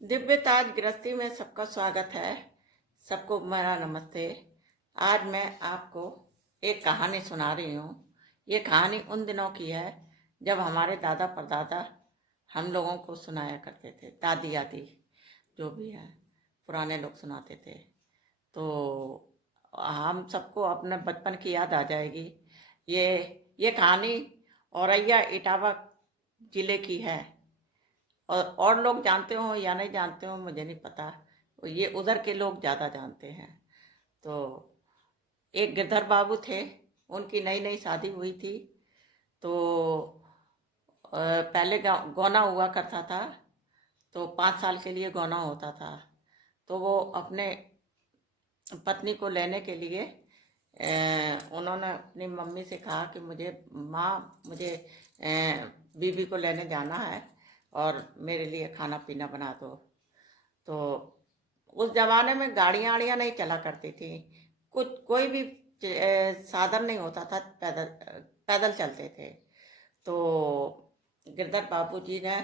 दिव्य ताज गृहस्थी में सबका स्वागत है। सबको मेरा नमस्ते। आज मैं आपको एक कहानी सुना रही हूँ। ये कहानी उन दिनों की है जब हमारे दादा परदादा हम लोगों को सुनाया करते थे। दादी दादी जो भी है पुराने लोग सुनाते थे, तो हम सबको अपने बचपन की याद आ जाएगी। ये ये कहानी औरैया इटावा जिले की है। और लोग जानते हो या नहीं जानते हो मुझे नहीं पता। ये उधर के लोग ज़्यादा जानते हैं। तो एक गिरधर बाबू थे, उनकी नई नई शादी हुई थी। तो पहले गौना हुआ करता था, तो 5 साल के लिए गौना होता था। तो वो अपने पत्नी को लेने के लिए उन्होंने अपनी मम्मी से कहा कि मुझे बीबी को लेने जाना है और मेरे लिए खाना पीना बना दो। तो उस जमाने में गाड़ियाँ आड़ियाँ नहीं चला करती थी, कोई भी साधन नहीं होता था, पैदल पैदल चलते थे। तो गिरधर बाबू जी ने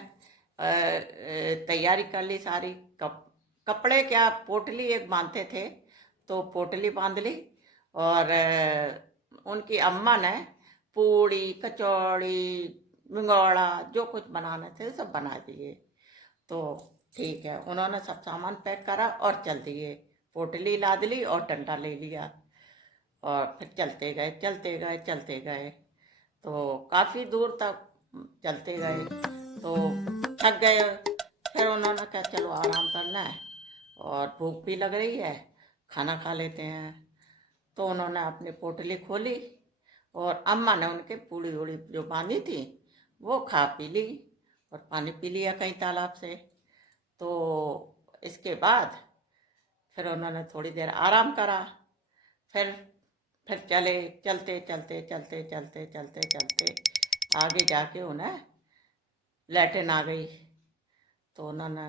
तैयारी कर ली सारी। कपड़े क्या, पोटली एक बांधते थे, तो पोटली बांध ली। और उनकी अम्मा ने पूड़ी कचौड़ी मिंगौड़ा जो कुछ बनाने थे सब बना दिए। तो ठीक है, उन्होंने सब सामान पैक करा और चल दिए। पोटली लाद ली और डंडा ले लिया और फिर चलते गए चलते गए चलते गए। तो काफ़ी दूर तक चलते गए, तो थक गए। फिर उन्होंने कहा चलो आराम करना है और भूख भी लग रही है, खाना खा लेते हैं। तो उन्होंने अपनी पोटली खोली और अम्मा ने उनके पूड़ी उड़ी जो बांधी थी वो खा पी ली और पानी पी लिया कहीं तालाब से। तो इसके बाद फिर उन्होंने थोड़ी देर आराम करा। फिर फिर चलते चलते चलते चलते चलते चलते आगे जाके उन्हें लैट्रिन आ गई। तो उन्होंने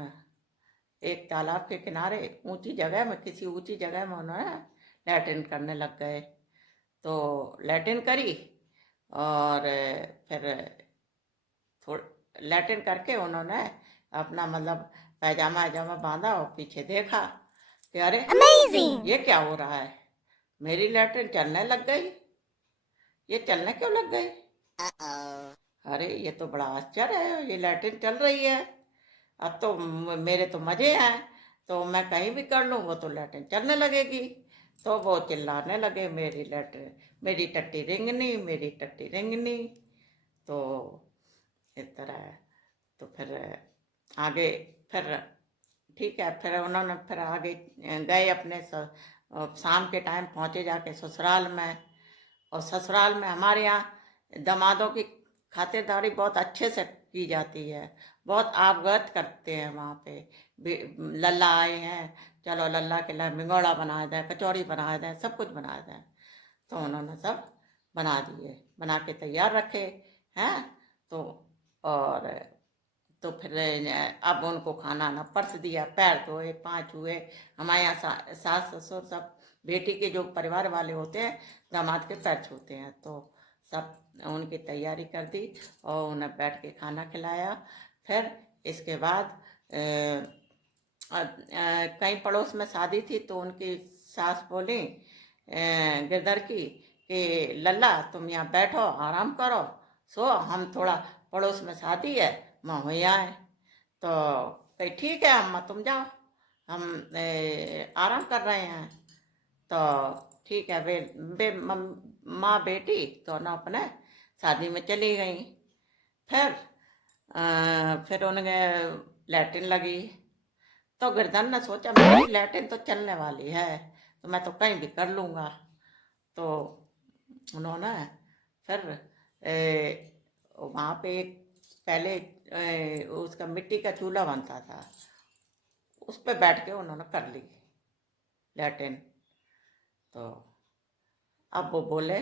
एक तालाब के किनारे ऊंची जगह में, किसी ऊंची जगह में उन्होंने लैट्रिन करने लग गए। तो लैट्रिन करी और फिर थोड़ लैट्रिन करके उन्होंने अपना मतलब पैजामा वैजामा बांधा और पीछे देखा कि अरे ये क्या हो रहा है, मेरी लैट्रिन चलने लग गई। ये चलने क्यों लग गई? अरे ये तो बड़ा आश्चर्य है, ये लैट्रिन चल रही है। अब तो मेरे तो मजे हैं, तो मैं कहीं भी कर लूँ वो तो लैट्रिन चलने लगेगी। तो वो चिल्लाने लगे, मेरी लैट्रिन, मेरी टट्टी रिंगनी, मेरी टट्टी रिंगनी। तो इस तरह है। तो फिर आगे, फिर ठीक है, फिर उन्होंने फिर आगे गए अपने शाम के टाइम पहुँचे जाके ससुराल में। और ससुराल में हमारे यहाँ दामादों की खातिरदारी बहुत अच्छे से की जाती है, बहुत आगत करते हैं वहाँ पे। लल्ला आए हैं, चलो लल्ला के लिए मिंगोड़ा बनाया जाए, कचौड़ी बनाया जाए, सब कुछ बनाया जाए। तो उन्होंने सब बना दिए, बना के तैयार रखे हैं। तो और तो फिर अब उनको खाना ना परस दिया, पैर धोए, पाँव छुए। हमारे यहाँ सास ससुर सब, बेटी के जो परिवार वाले होते हैं दामाद के पैर छूते हैं। तो सब उनकी तैयारी कर दी और उन्हें बैठ के खाना खिलाया। फिर इसके बाद कहीं पड़ोस में शादी थी, तो उनकी सास बोली गिरधर की कि लल्ला तुम यहाँ बैठो, आराम करो, सो हम थोड़ा पड़ोस में शादी है, मैं वहीं आए। तो कही ठीक है अम्मा तुम जाओ, हम आराम कर रहे हैं। तो ठीक है, वे माँ बेटी दोनों अपने शादी में चली गई। फिर फिर उन्हें लैट्रिन लगी। तो गिरधर ने सोचा मेरी लैट्रिन तो चलने वाली है, तो मैं तो कहीं भी कर लूँगा। तो उन्होंने फिर वहाँ पे एक पहले उसका मिट्टी का चूल्हा बनता था, उस पर बैठ के उन्होंने कर ली लैट्रिन। तो अब वो बोले,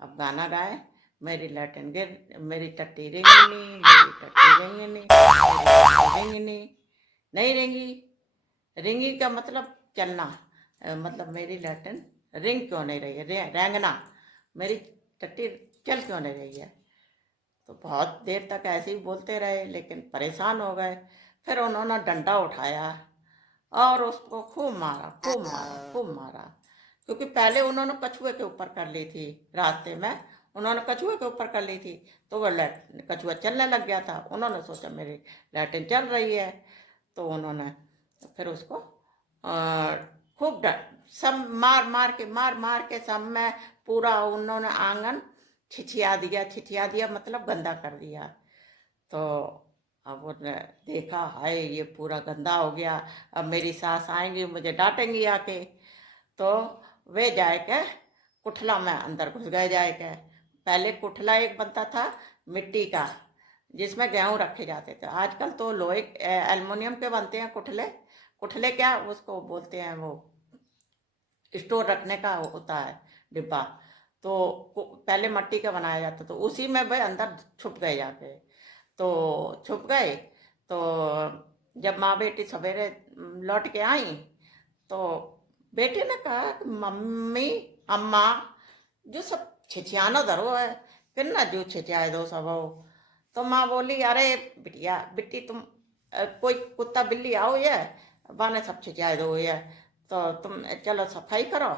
अब गाना गाए, मेरी लैट्रिन मेरी टट्टी रेंगनी, मेरी टट्टी रेंगनी, मेरी टट्टी रेंगनी। नहीं रेंगी, रेंगी का मतलब चलना, मतलब मेरी लैट्रिन रिंग क्यों नहीं रही है, रेंगना, मेरी टट्टी चल क्यों नहीं रही है। तो बहुत देर तक ऐसे ही बोलते रहे, लेकिन परेशान हो गए। फिर उन्होंने डंडा उठाया और उसको खूब मारा, खूब मारा, खूब मारा। क्योंकि पहले उन्होंने कछुए के ऊपर कर ली थी, रास्ते में उन्होंने कछुए के ऊपर कर ली थी। तो वह कछुआ चलने लग गया था। उन्होंने सोचा मेरी लैट्रिन चल रही है, तो उन्होंने फिर उसको खूब सब मार मार के सब में पूरा उन्होंने आंगन छिछिया दिया मतलब गंदा कर दिया। तो अब उन्होंने देखा, हाय ये पूरा गंदा हो गया, अब मेरी सास आएंगी मुझे डांटेंगी आके। तो वे जाए के कुठला में अंदर घुस गए जाए के। पहले कुठला एक बनता था मिट्टी का, जिसमें गेहूं रखे जाते थे। आजकल तो लोहे एल्युमिनियम के बनते हैं कुठले। कुठले क्या उसको बोलते हैं, वो स्टोर रखने का होता है डिब्बा। तो पहले मट्टी का बनाया जाता, तो उसी में वह अंदर छुप गए जाके। तो छुप गए। तो जब माँ बेटी सवेरे लौट के आई, तो बेटे ने कहा कि मम्मी, अम्मा, जो सब छिछियाना धरो है, किन्ना जो छिछियाए दो सब हो। तो माँ बोली, अरे बिटिया बिट्टी तुम कोई कुत्ता बिल्ली आओ ये बाने सब छिछियाए दो ये, तो तुम चलो सफाई करो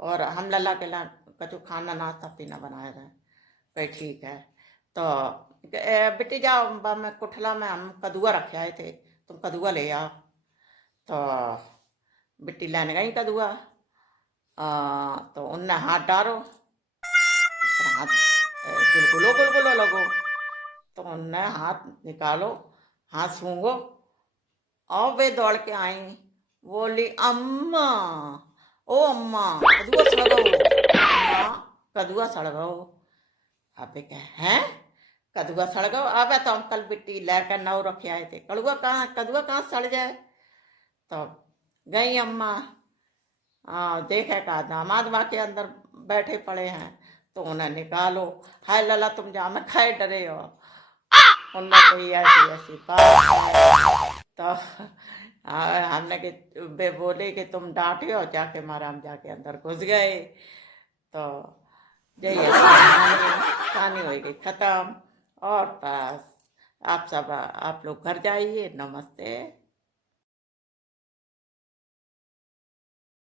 और हम लल्ला के ला कछु खाना नाश्ता पीना बनाया जाए। भाई ठीक है। तो बेटी जाओ मैं कुठला में हम कदुआ रखे आए थे, तुम कदुआ ले आओ। तो बिट्टी लाने गई कदुआ। तो उनने हाथ डालो, हाथ गुलगुलो गुलगुलो लगो। तो उनने हाथ निकालो, हाथ सूंघो, और वे दौड़ के आई। बोली, अम्मा, ओ अम्मा, कदुआ सड़ गओ, अम्मा कदुआ सड़ गओ। अबे कहे हैं कदुआ सड़ गओ? अबे तो हम कल बिट्टी लेकर नौ रखे आए थे, कदुआ कहाँ सड़ जाए। तो गई अम्मा, देखे का दामाद माँ के अंदर बैठे पड़े हैं। तो उन्हें निकालो, हाय लला तुम जा में खाए डरे हो। उनने कही ऐसी ऐसी बात है। तो हमने कि वे बोले कि तुम डांटे हो, जाके मारा, हम जाके अंदर घुस गए। तो यही ऐसी कहानी हो गई खत्म। और बस आप सब आप लोग घर जाइए, नमस्ते।